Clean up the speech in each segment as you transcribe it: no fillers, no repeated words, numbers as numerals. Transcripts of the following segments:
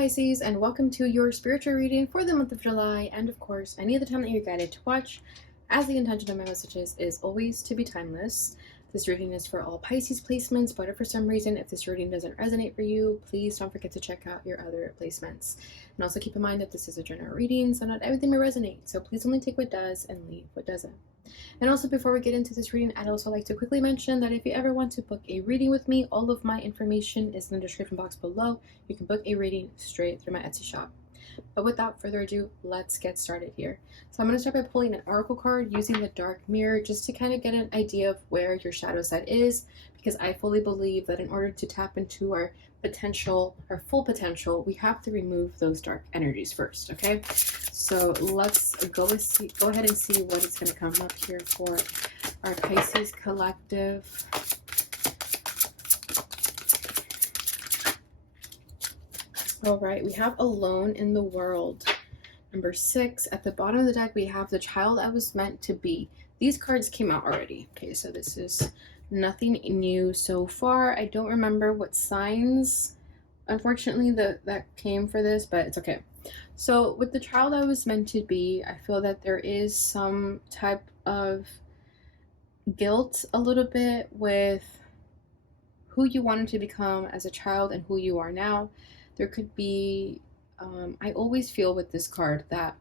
Pisces, and welcome to your spiritual reading for the month of July, and of course, any other time that you're guided to watch, as the intention of my messages is always to be timeless. This reading is for all Pisces placements, but if for some reason, if this reading doesn't resonate for you, please don't forget to check out your other placements. And also keep in mind that this is a general reading, so not everything may resonate, so please only take what does and leave what doesn't. And also, before we get into this reading, I'd also like to quickly mention that if you ever want to book a reading with me, all of my information is in the description box below. You can book a reading straight through my Etsy shop. But without further ado, let's get started here. So I'm going to start by pulling an oracle card using the dark mirror just to kind of get an idea of where your shadow side is, because I fully believe that in order to tap into our potential, our full potential, we have to remove those dark energies first, okay? So let's go ahead and see what is going to come up here for our Pisces collective. All right, we have Alone in the World. Number 6, at the bottom of the deck, we have The Child I Was Meant to Be. These cards came out already. Okay, so this is nothing new so far. I don't remember what signs, unfortunately, that came for this, but it's okay. So with The Child I Was Meant to Be, I feel that there is some type of guilt a little bit with who you wanted to become as a child and who you are now. There could be, I always feel with this card that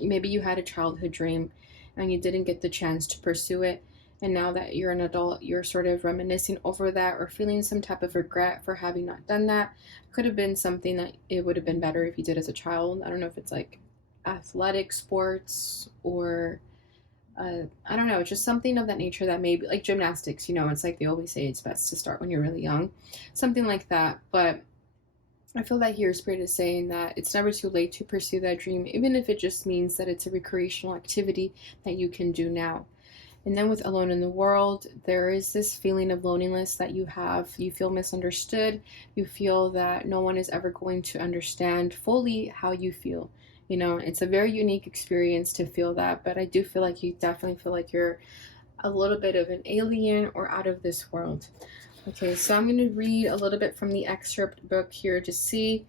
maybe you had a childhood dream and you didn't get the chance to pursue it. And now that you're an adult, you're sort of reminiscing over that or feeling some type of regret for having not done that. Could have been something that it would have been better if you did as a child. I don't know if it's like athletic sports or I don't know, just something of that nature that maybe like gymnastics, you know, it's like they always say it's best to start when you're really young, something like that. But I feel that here Spirit is saying that it's never too late to pursue that dream, even if it just means that it's a recreational activity that you can do now. And then with Alone in the World, there is this feeling of loneliness that you have. You feel misunderstood. You feel that no one is ever going to understand fully how you feel. You know, it's a very unique experience to feel that, but I do feel like you definitely feel like you're a little bit of an alien or out of this world. Okay, so I'm going to read a little bit from the excerpt book here to see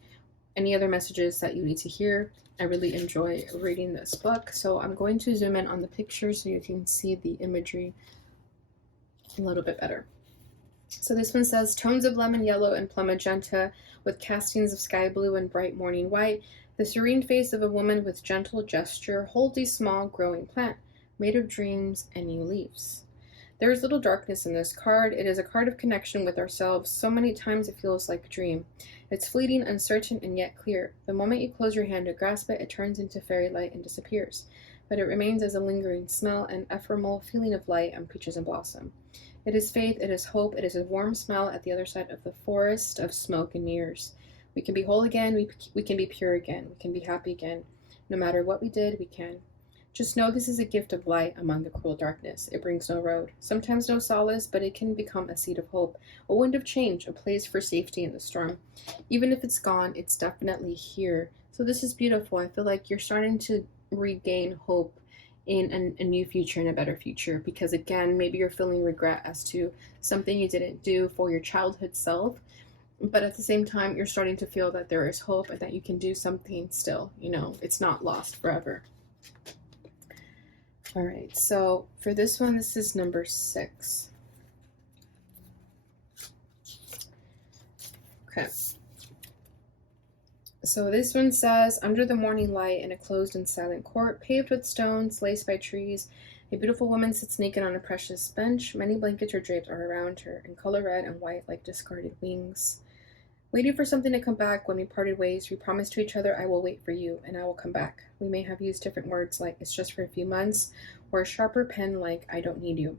any other messages that you need to hear. I really enjoy reading this book, so I'm going to zoom in on the pictures so you can see the imagery a little bit better. So this one says, tones of lemon yellow and plum magenta with castings of sky blue and bright morning white. The serene face of a woman with gentle gesture holds a small growing plant made of dreams and new leaves. There is little darkness in this card. It is a card of connection with ourselves. So many times it feels like a dream. It's fleeting, uncertain, and yet clear. The moment you close your hand to grasp it, it turns into fairy light and disappears. But it remains as a lingering smell, an ephemeral feeling of light and peaches and blossom. It is faith, it is hope, it is a warm smell at the other side of the forest of smoke and mirrors. We can be whole again, we can be pure again, we can be happy again. No matter what we did, we can. Just know this is a gift of light among the cruel darkness. It brings no road, sometimes no solace, but it can become a seed of hope, a wind of change, a place for safety in the storm. Even if it's gone, it's definitely here. So this is beautiful. I feel like you're starting to regain hope in a new future and a better future, because again, maybe you're feeling regret as to something you didn't do for your childhood self, but at the same time, you're starting to feel that there is hope and that you can do something still. You know, it's not lost forever. All right, so for this one, this is number 6. Okay. So this one says, under the morning light in a closed and silent court, paved with stones, laced by trees, a beautiful woman sits naked on a precious bench. Many blankets or drapes are around her, in color red and white like discarded wings. Waiting for something to come back. When we parted ways, we promised to each other, I will wait for you, and I will come back. We may have used different words like, it's just for a few months, or a sharper pen like, I don't need you.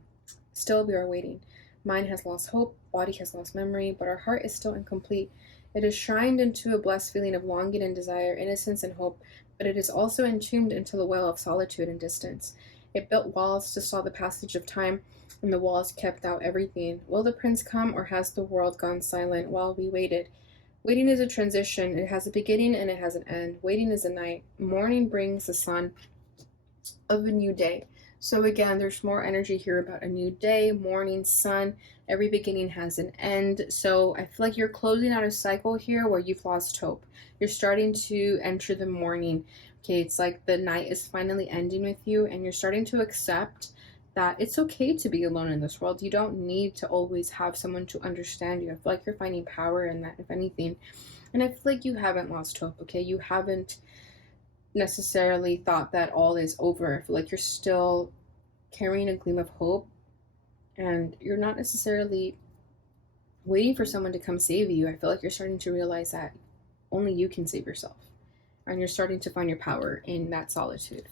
Still, we are waiting. Mind has lost hope, body has lost memory, but our heart is still incomplete. It is shrined into a blessed feeling of longing and desire, innocence and hope, but it is also entombed into the well of solitude and distance. It built walls to stall the passage of time, and the walls kept out everything. Will the prince come, or has the world gone silent while we waited? Waiting is a transition. It has a beginning and it has an end. Waiting is a night. Morning brings the sun of a new day. So again, there's more energy here about a new day, morning, sun. Every beginning has an end. So I feel like you're closing out a cycle here where you've lost hope. You're starting to enter the morning. Okay, it's like the night is finally ending with you, and you're starting to accept that it's okay to be alone in this world. You don't need to always have someone to understand you. I feel like you're finding power in that, if anything. And I feel like you haven't lost hope, okay? You haven't necessarily thought that all is over. I feel like you're still carrying a gleam of hope, and you're not necessarily waiting for someone to come save you. I feel like you're starting to realize that only you can save yourself, and you're starting to find your power in that solitude.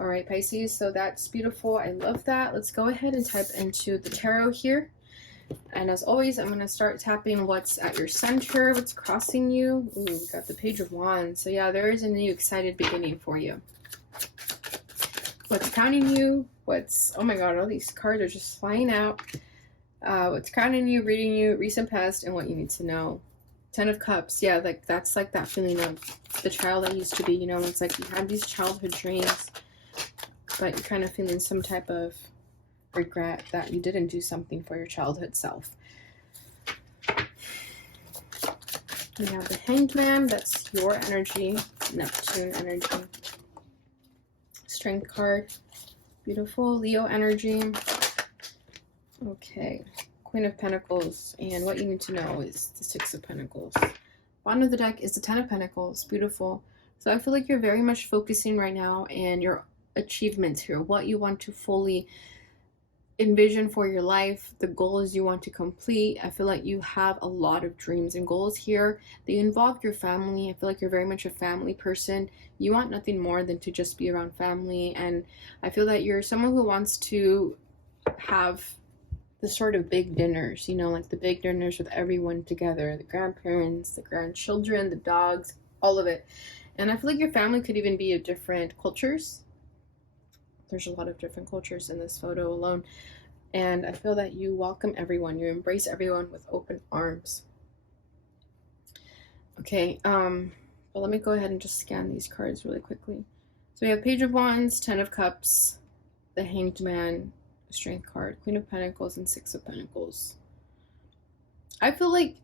All right, Pisces, so that's beautiful. I love that. Let's go ahead and type into the tarot here. And as always, I'm going to start tapping what's at your center, what's crossing you. Ooh, we got the Page of Wands. So yeah, there is a new excited beginning for you. What's crowning you? What's, oh my god, all these cards are just flying out. What's crowning you, reading you, recent past, and what you need to know. 10 of Cups. Yeah, like that's like that feeling of the child I used to be, you know. It's like you had these childhood dreams, but you're kind of feeling some type of regret that you didn't do something for your childhood self. We have the Hanged Man. That's your energy. Neptune energy. Strength card. Beautiful. Leo energy. Okay. Queen of Pentacles. And what you need to know is the Six of Pentacles. Bottom of the deck is the Ten of Pentacles. Beautiful. So I feel like you're very much focusing right now and your achievements here. What you want to fully envision for your life, the goals you want to complete. I feel like you have a lot of dreams and goals here. They involve your family. I feel like you're very much a family person. You want nothing more than to just be around family. And I feel that you're someone who wants to have the sort of big dinners, you know, like the big dinners with everyone together, the grandparents, the grandchildren, the dogs, all of it. And I feel like your family could even be of different cultures. There's a lot of different cultures in this photo alone. And I feel that you welcome everyone. You embrace everyone with open arms. Okay, but let me go ahead and just scan these cards really quickly. So we have Page of Wands, 10 of Cups, the Hanged Man, Strength card, Queen of Pentacles, and Six of Pentacles. I feel like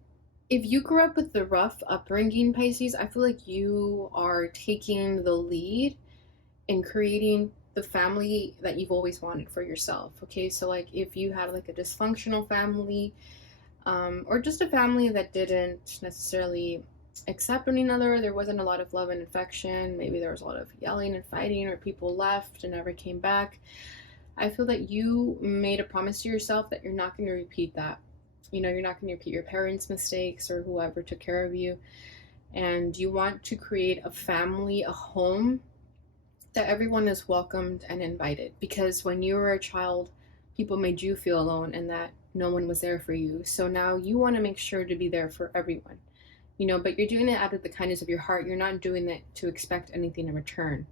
if you grew up with the rough upbringing, Pisces, I feel like you are taking the lead in creating the family that you've always wanted for yourself. Okay, so like if you had like a dysfunctional family, or just a family that didn't necessarily accept one another, there wasn't a lot of love and affection, maybe there was a lot of yelling and fighting, or people left and never came back, I feel that you made a promise to yourself that you're not going to repeat that. You know, you're not going to repeat your parents' mistakes or whoever took care of you, and you want to create a family, a home that everyone is welcomed and invited, because when you were a child, people made you feel alone and that no one was there for you. So now you want to make sure to be there for everyone, you know, but you're doing it out of the kindness of your heart. You're not doing it to expect anything in return.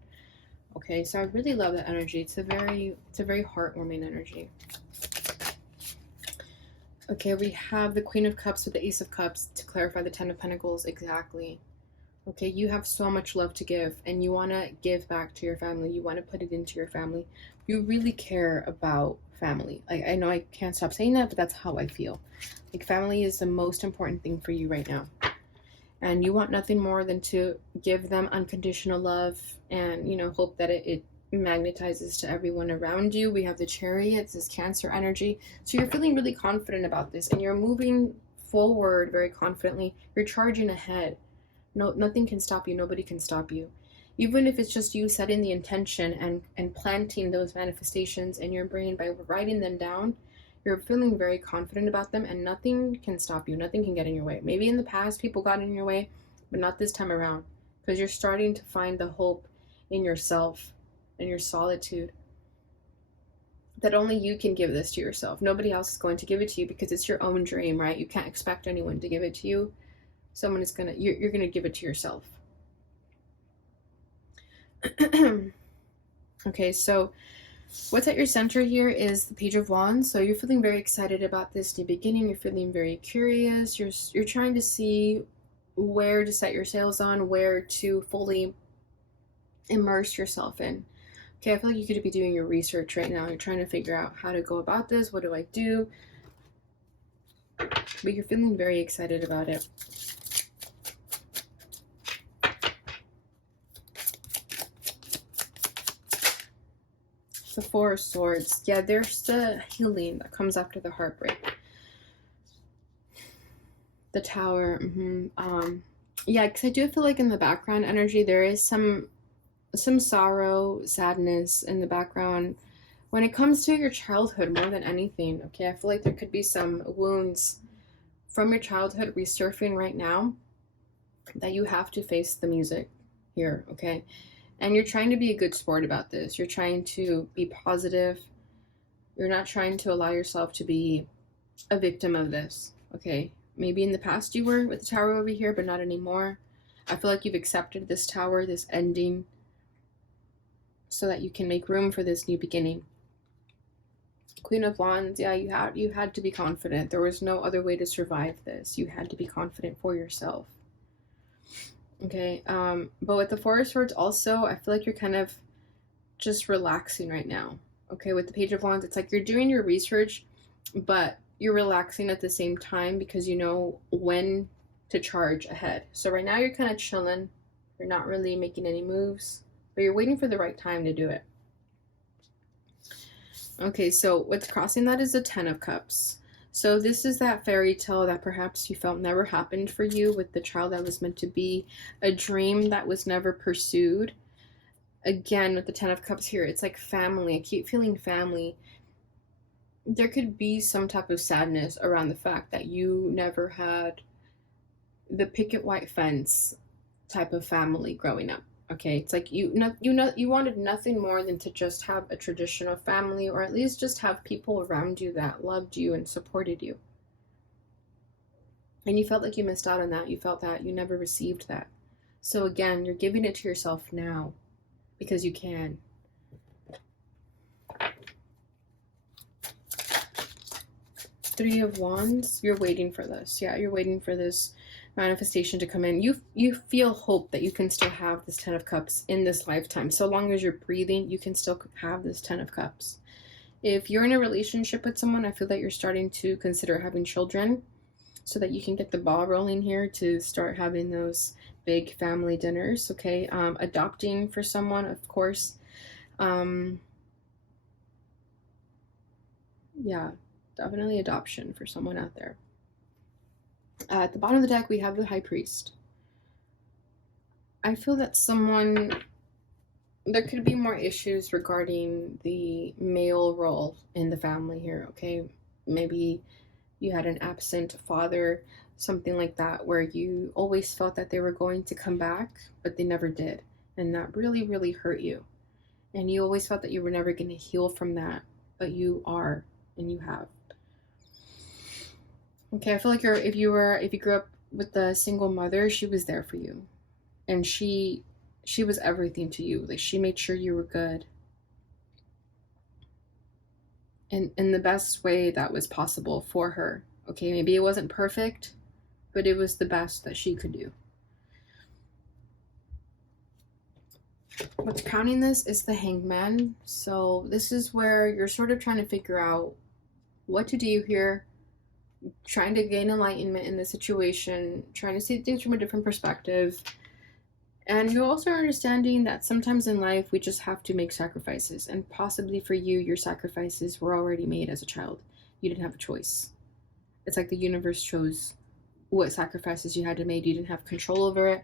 Okay, so I really love that energy. It's a very heartwarming energy. Okay, we have the Queen of Cups with the Ace of Cups to clarify the Ten of Pentacles. Exactly. Okay, you have so much love to give, and you want to give back to your family. You want to put it into your family. You really care about family. Like, I know I can't stop saying that, but that's how I feel. Like, family is the most important thing for you right now. And you want nothing more than to give them unconditional love and, you know, hope that it magnetizes to everyone around you. We have the Chariot, this Cancer energy. So you're feeling really confident about this, and you're moving forward very confidently. You're charging ahead. No, nothing can stop you. Nobody can stop you. Even if it's just you setting the intention and planting those manifestations in your brain by writing them down, you're feeling very confident about them, and nothing can stop you. Nothing can get in your way. Maybe in the past people got in your way, but not this time around, because you're starting to find the hope in yourself and your solitude, that only you can give this to yourself. Nobody else is going to give it to you, because it's your own dream, right? You can't expect anyone to give it to you. Someone is gonna, you're gonna give it to yourself. Okay, so what's at your center here is the Page of Wands. So you're feeling very excited about this new beginning. You're feeling very curious. You're trying to see where to set your sails on, where to fully immerse yourself in. Okay, I feel like you could be doing your research right now. You're trying to figure out how to go about this. What do I do? But you're feeling very excited about it. The Four of Swords. Yeah, there's the healing that comes after the heartbreak. The Tower. Yeah, because I do feel like in the background energy there is some sorrow, sadness in the background when it comes to your childhood more than anything. Okay, I feel like there could be some wounds from your childhood resurfacing right now that you have to face the music here. Okay, and you're trying to be a good sport about this. You're trying to be positive. You're not trying to allow yourself to be a victim of this. Okay, maybe in the past you were with the Tower over here, but not anymore. I feel like you've accepted this Tower, this ending, so that you can make room for this new beginning. Queen of Wands. Yeah, you had to be confident. There was no other way to survive this. You had to be confident for yourself. Okay, but with the Four of Swords also, I feel like you're kind of just relaxing right now. Okay, with the Page of Wands, it's like you're doing your research, but you're relaxing at the same time because you know when to charge ahead. So right now you're kind of chilling. You're not really making any moves, but you're waiting for the right time to do it. Okay, so what's crossing that is the Ten of Cups. So this is that fairy tale that perhaps you felt never happened for you with the child that was meant to be, a dream that was never pursued. Again, with the Ten of Cups here, it's like family. I keep feeling family. There could be some type of sadness around the fact that you never had the picket white fence type of family growing up. Okay, it's like you wanted nothing more than to just have a traditional family, or at least just have people around you that loved you and supported you. And you felt like you missed out on that. You felt that you never received that. So again, you're giving it to yourself now because you can. Three of Wands. You're waiting for this. Yeah, you're waiting for this manifestation to come in. You feel hope that you can still have this Ten of Cups in this lifetime. So long as you're breathing, you can still have this Ten of Cups. If you're in a relationship with someone, I feel that you're starting to consider having children so that you can get the ball rolling here to start having those big family dinners. Okay, adopting for someone, of course. Yeah, definitely adoption for someone out there. At the bottom of the deck, we have the High Priest. I feel that there could be more issues regarding the male role in the family here, okay? Maybe you had an absent father, something like that, where you always felt that they were going to come back, but they never did. And that really, really hurt you. And you always felt that you were never going to heal from that, but you are, and you have. Okay, I feel like if you grew up with a single mother, she was there for you. And she was everything to you. Like, she made sure you were good. And in the best way that was possible for her. Okay, maybe it wasn't perfect, but it was the best that she could do. What's crowning this is the Hangman. So this is where you're sort of trying to figure out what to do here, trying to gain enlightenment in the situation, trying to see things from a different perspective. And you're also understanding that sometimes in life we just have to make sacrifices. And possibly for you, your sacrifices were already made as a child. You didn't have a choice. It's like the universe chose what sacrifices you had to make. You didn't have control over it.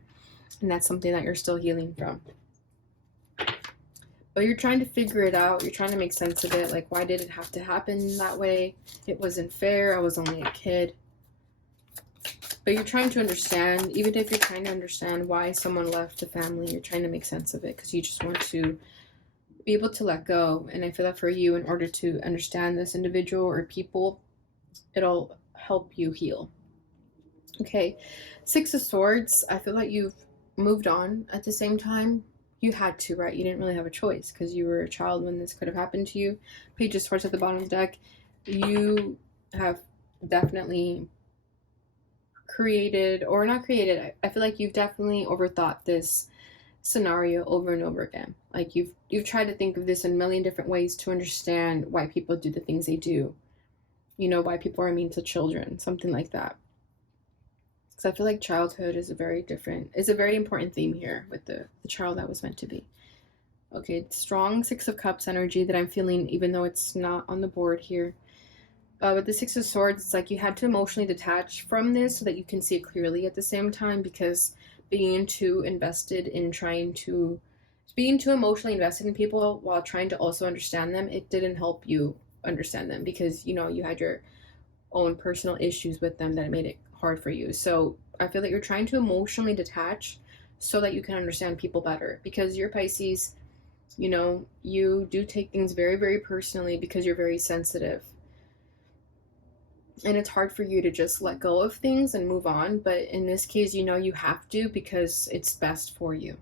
And that's something that you're still healing from. But you're trying to figure it out. You're trying to make sense of it. Like, why did it have to happen that way? It wasn't fair. I was only a kid. But you're trying to understand, even if you're trying to understand why someone left the family, you're trying to make sense of it because you just want to be able to let go. And I feel that for you, in order to understand this individual or people, it'll help you heal. Okay, Six of Swords. I feel like you've moved on at the same time. You had to, right? You didn't really have a choice because you were a child when this could have happened to you. Page of Swords at the bottom of the deck. You have definitely created, or not created, I feel like you've definitely overthought this scenario over and over again. Like you've tried to think of this in a million different ways to understand why people do the things they do. You know, why people are mean to children, something like that. Because I feel like childhood is a very important theme here with the child that was meant to be. Okay, strong Six of Cups energy that I'm feeling, even though it's not on the board here. With the Six of Swords, it's like you had to emotionally detach from this so that you can see it clearly at the same time, because being too emotionally invested in people while trying to also understand them, it didn't help you understand them, because you know you had your own personal issues with them that made it hard for you. So I feel that you're trying to emotionally detach so that you can understand people better, because you're Pisces. You know, you do take things very, very personally because you're very sensitive. And it's hard for you to just let go of things and move on. But in this case, you know you have to, because it's best for you.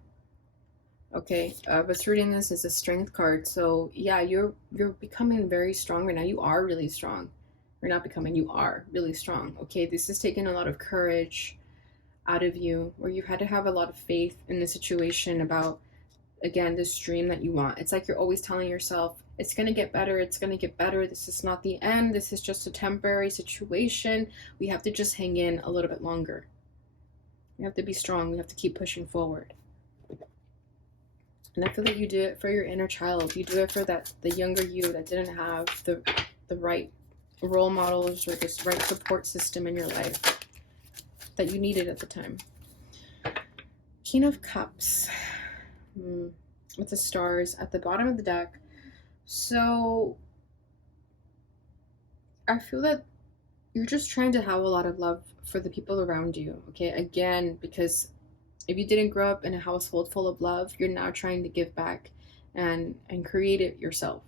Okay, what's reading this is a strength card. So yeah, you're becoming very strong right now. You are really strong. You're not becoming, you are really strong. Okay, this is taking a lot of courage out of you, where you've had to have a lot of faith in the situation about, again, this dream that you want. It's like you're always telling yourself, it's going to get better, it's going to get better, this is not the end, this is just a temporary situation, we have to just hang in a little bit longer. We have to be strong, we have to keep pushing forward. And I feel like you do it for your inner child. You do it for the younger you that didn't have the right role models or this right support system in your life that you needed at the time. King of Cups. With the stars at the bottom of the deck. So I feel that you're just trying to have a lot of love for the people around you. Okay, again, because if you didn't grow up in a household full of love, you're now trying to give back and create it yourself.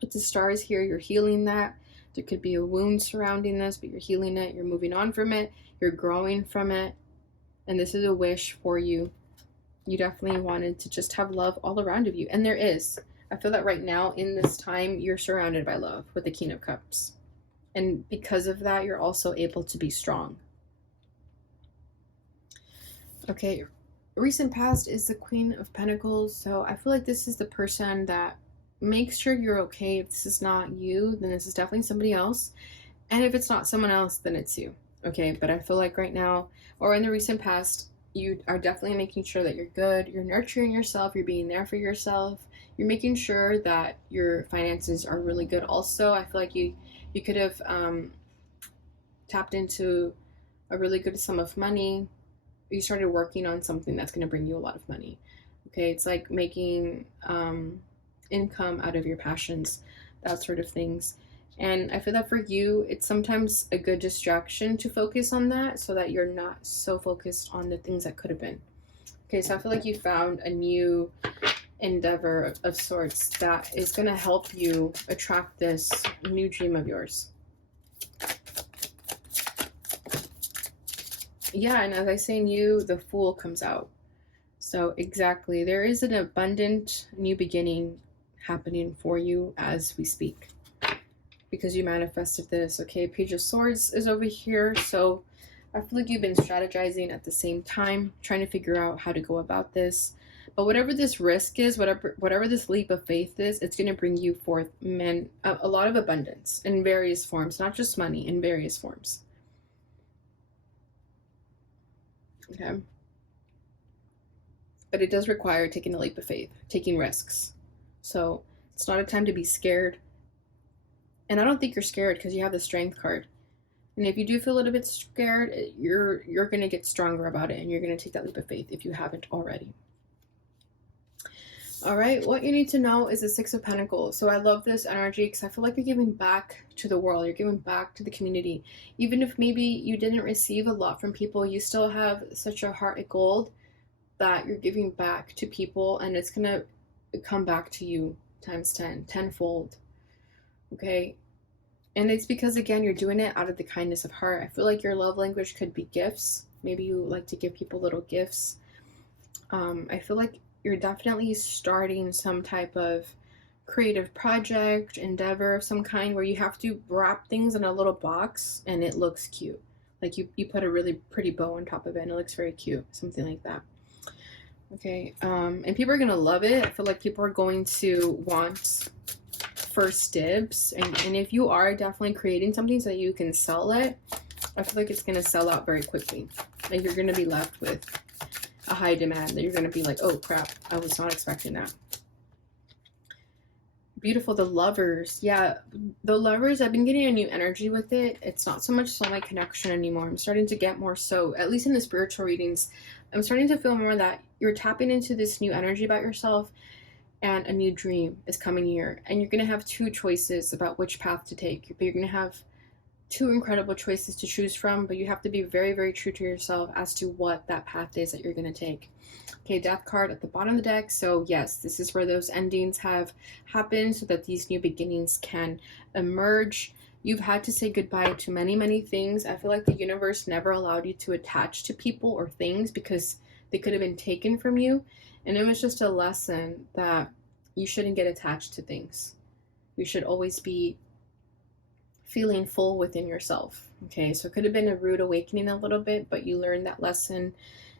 With the stars here, you're healing that. There could be a wound surrounding this, but you're healing it, you're moving on from it, you're growing from it, and this is a wish for you. You definitely wanted to just have love all around of you, and there is. I feel that right now in this time you're surrounded by love with the King of Cups, and because of that you're also able to be strong. Okay, recent past is the Queen of Pentacles. So I feel like this is the person that makes sure you're okay. If this is not you, then this is definitely somebody else, and if it's not someone else, then it's you. Okay, but I feel like right now, or in the recent past, you are definitely making sure that you're good, you're nurturing yourself, you're being there for yourself, you're making sure that your finances are really good. Also, I feel like you could have tapped into a really good sum of money. You started working on something that's going to bring you a lot of money. Okay, it's like making income out of your passions, that sort of things. And I feel that for you, it's sometimes a good distraction to focus on that so that you're not so focused on the things that could have been. Okay, so I feel like you found a new endeavor of sorts that is going to help you attract this new dream of yours. Yeah, and as I say new, the Fool comes out. So exactly, there is an abundant new beginning happening for you as we speak, because you manifested this. Okay, Page of Swords is over here, so I feel like you've been strategizing at the same time, trying to figure out how to go about this. But whatever this risk is, whatever this leap of faith is, it's going to bring you forth a lot of abundance in various forms, not just money, in various forms. Okay, but it does require taking a leap of faith, taking risks. So it's not a time to be scared. And I don't think you're scared because you have the Strength card. And if you do feel a little bit scared, you're going to get stronger about it, and you're going to take that leap of faith if you haven't already. All right, what you need to know is the Six of Pentacles. So I love this energy because I feel like you're giving back to the world. You're giving back to the community. Even if maybe you didn't receive a lot from people, you still have such a heart of gold that you're giving back to people, and it's going to come back to you times 10, tenfold. Okay, and it's because, again, you're doing it out of the kindness of heart. I feel like your love language could be gifts. Maybe you like to give people little gifts. I feel like you're definitely starting some type of creative project, endeavor of some kind, where you have to wrap things in a little box and it looks cute. Like you put a really pretty bow on top of it and it looks very cute, something like that. Okay, and people are gonna love it. I feel like people are going to want first dibs, and if you are definitely creating something so that you can sell it, I feel like it's gonna sell out very quickly. Like you're gonna be left with a high demand that you're gonna be like, oh crap, I was not expecting that. Beautiful. The Lovers. Yeah, the Lovers, I've been getting a new energy with it. It's not so much soulmate connection anymore. I'm starting to get more so, at least in the spiritual readings, I'm starting to feel more that you're tapping into this new energy about yourself, and a new dream is coming here, and you're going to have two choices about which path to take. But you're going to have two incredible choices to choose from, but you have to be very, very true to yourself as to what that path is that you're going to take. Okay, Death card at the bottom of the deck. So yes, this is where those endings have happened so that these new beginnings can emerge. You've had to say goodbye to many, many things. I feel like the universe never allowed you to attach to people or things because they could have been taken from you. And it was just a lesson that you shouldn't get attached to things. You should always be feeling full within yourself. Okay, so it could have been a rude awakening a little bit, but you learned that lesson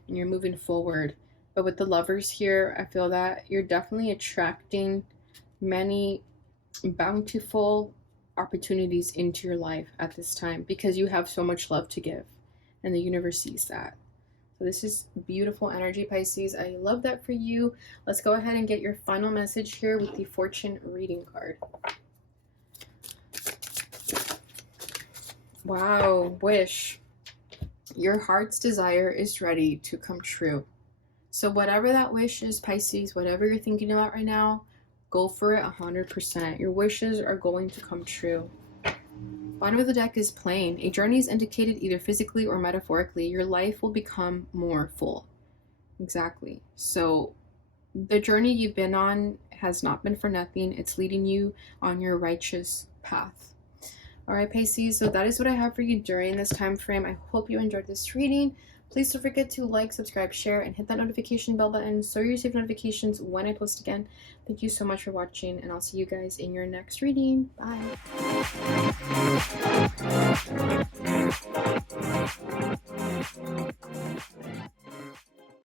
and you're moving forward. But with the Lovers here, I feel that you're definitely attracting many bountiful opportunities into your life at this time because you have so much love to give, and the universe sees that. So this is beautiful energy, Pisces. I love that for you. Let's go ahead and get your final message here with the Fortune reading card. Wow, wish. Your heart's desire is ready to come true. So whatever that wish is, Pisces, whatever you're thinking about right now, go for it 100%. Your wishes are going to come true. Bottom of the deck is plain. A journey is indicated either physically or metaphorically. Your life will become more full. Exactly. So the journey you've been on has not been for nothing. It's leading you on your righteous path. All right, Pisces, so that is what I have for you during this time frame. I hope you enjoyed this reading. Please don't forget to like, subscribe, share, and hit that notification bell button so you receive notifications when I post again. Thank you so much for watching, and I'll see you guys in your next reading. Bye.